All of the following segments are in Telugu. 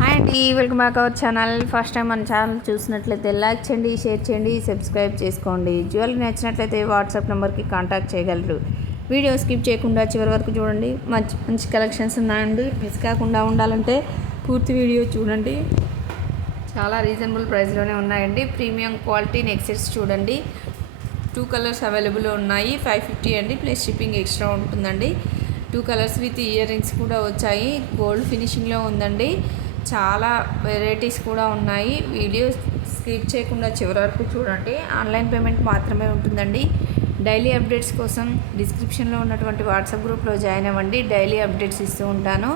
హాయ్ అండి, welcome back our channel. First time మన ఛానల్ చూసినట్లయితే లైక్ చేయండి, షేర్ చేయండి, సబ్స్క్రైబ్ చేసుకోండి. జ్యువెలరీ నచ్చినట్లయితే వాట్సాప్ నెంబర్కి కాంటాక్ట్ చేయగలరు. వీడియో స్కిప్ చేయకుండా చివరి వరకు చూడండి. మంచి మంచి కలెక్షన్స్ ఉన్నాయండి. మిస్ కాకుండా ఉండాలంటే పూర్తి వీడియో చూడండి. చాలా రీజనబుల్ ప్రైస్లోనే ఉన్నాయండి. ప్రీమియం క్వాలిటీ నెక్ సెట్స్ చూడండి. 2 కలర్స్ అవైలబుల్ ఉన్నాయి. 550 అండి, ప్లస్ షిప్పింగ్ ఎక్స్ట్రా ఉంటుందండి. 2 కలర్స్ విత్ ఇయర్ రింగ్స్ కూడా వచ్చాయి. గోల్డ్ ఫినిషింగ్లో ఉందండి. చాలా వెరైటీస్ కూడా ఉన్నాయి. వీడియో స్కిప్ చేయకుండా చివరి వరకు చూడండి. ఆన్లైన్ పేమెంట్ మాత్రమే ఉంటుందండి. డైలీ అప్డేట్స్ కోసం డిస్క్రిప్షన్లో ఉన్నటువంటి వాట్సాప్ గ్రూప్లో జాయిన్ అవ్వండి. డైలీ అప్డేట్స్ ఇస్తూ ఉంటాను.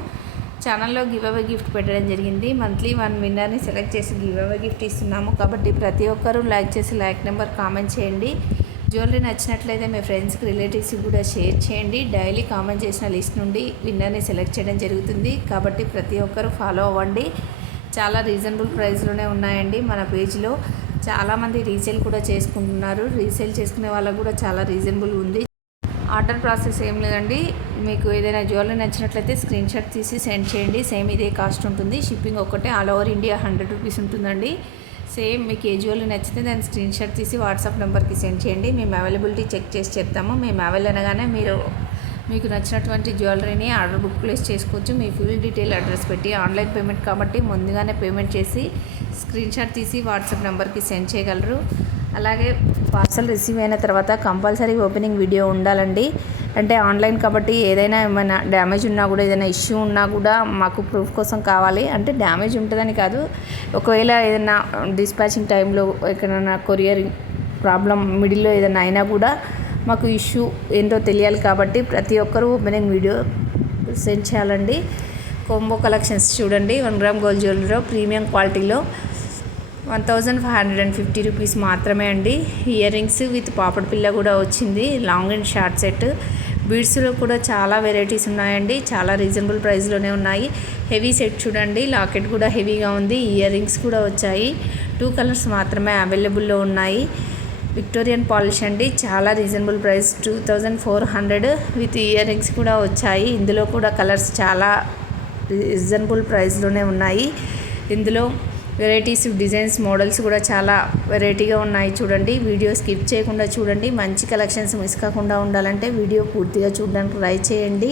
ఛానల్లో గివ్ అవే గిఫ్ట్ పెట్టడం జరిగింది. మంత్లీ 1 విన్నర్ని సెలెక్ట్ చేసి గివ్ అవే గిఫ్ట్ ఇస్తున్నాము. కాబట్టి ప్రతి ఒక్కరూ లైక్ చేసి లైక్ నెంబర్ కామెంట్ చేయండి. జ్యువెలరీ నచ్చినట్లయితే మీ ఫ్రెండ్స్కి, రిలేటివ్స్కి కూడా షేర్ చేయండి. డైలీ కామెంట్ చేసిన లిస్ట్ నుండి విన్నర్ని సెలెక్ట్ చేయడం జరుగుతుంది. కాబట్టి ప్రతి ఒక్కరూ ఫాలో అవ్వండి. చాలా రీజనబుల్ ప్రైస్లోనే ఉన్నాయండి. మన పేజ్లో చాలామంది రీసేల్ కూడా చేసుకుంటున్నారు. రీసేల్ చేసుకునే వాళ్ళకు కూడా చాలా రీజనబుల్ ఉంది. ఆర్డర్ ప్రాసెస్ ఏం లేదండి. మీకు ఏదైనా జ్యువెలరీ నచ్చినట్లయితే స్క్రీన్ షాట్ తీసి సెండ్ చేయండి. సేమ్ ఇదే కాస్ట్ ఉంటుంది. షిప్పింగ్ ఒక్కటే ఆల్ ఓవర్ ఇండియా 100 రూపీస్ ఉంటుందండి. సేమ్ మీకు ఏ జ్యువెలరీ నచ్చితే దాన్ని స్క్రీన్ షాట్ తీసి వాట్సాప్ నెంబర్కి సెండ్ చేయండి. మేము అవైలబిలిటీ చెక్ చేసి చెప్తాము. మేము అవైల్ అనగానే మీకు నచ్చినటువంటి జ్యువెలరీని ఆర్డర్ బుక్ ప్లేస్ చేసుకోవచ్చు. మీ ఫుల్ డీటెయిల్ అడ్రస్ పెట్టి ఆన్లైన్ పేమెంట్ కాబట్టి ముందుగానే పేమెంట్ చేసి స్క్రీన్ షాట్ తీసి వాట్సాప్ నెంబర్కి సెండ్ చేయగలరు. అలాగే పార్సల్ రిసీవ్ అయిన తర్వాత కంపల్సరీ ఓపెనింగ్ వీడియో ఉండాలండి. అంటే ఆన్లైన్ కాబట్టి ఏదైనా ఏమైనా డ్యామేజ్ ఉన్నా కూడా, ఏదైనా ఇష్యూ ఉన్నా కూడా మాకు ప్రూఫ్ కోసం కావాలి. అంటే డ్యామేజ్ ఉంటుందని కాదు, ఒకవేళ ఏదైనా డిస్పాచింగ్ టైంలో ఎక్కడైనా కొరియర్ ప్రాబ్లం మిడిల్లో ఏదైనా అయినా కూడా మాకు ఇష్యూ ఏంటో తెలియాలి. కాబట్టి ప్రతి ఒక్కరూ ఓపెనింగ్ వీడియో సెండ్ చేయాలండి. కోంబో కలెక్షన్స్ చూడండి. 1 గ్రామ్ గోల్డ్ జ్యువెలరీలో ప్రీమియం క్వాలిటీలో 1550 రూపీస్ మాత్రమే అండి. ఇయర్ రింగ్స్ విత్ పాపడ్ పిల్ల కూడా వచ్చింది. Long and short set. బీడ్స్లో కూడా చాలా వెరైటీస్ ఉన్నాయండి. చాలా రీజనబుల్ ప్రైస్లోనే ఉన్నాయి. హెవీ సెట్ చూడండి. లాకెట్ కూడా హెవీగా ఉంది. ఇయర్ రింగ్స్ కూడా వచ్చాయి. 2 కలర్స్ మాత్రమే అవైలబుల్లో ఉన్నాయి. విక్టోరియన్ పాలిష్ అండి. చాలా reasonable price 2400 with ear rings కూడా వచ్చాయి. ఇందులో కూడా కలర్స్ చాలా రీజనబుల్ ప్రైస్లోనే ఉన్నాయి. ఇందులో వెరైటీస్, డిజైన్స్, మోడల్స్ కూడా చాలా వెరైటీగా ఉన్నాయి. చూడండి, వీడియో స్కిప్ చేయకుండా చూడండి. మంచి కలెక్షన్స్ మిస్ కాకుండా ఉండాలంటే వీడియో పూర్తిగా చూడడానికి ట్రై చేయండి.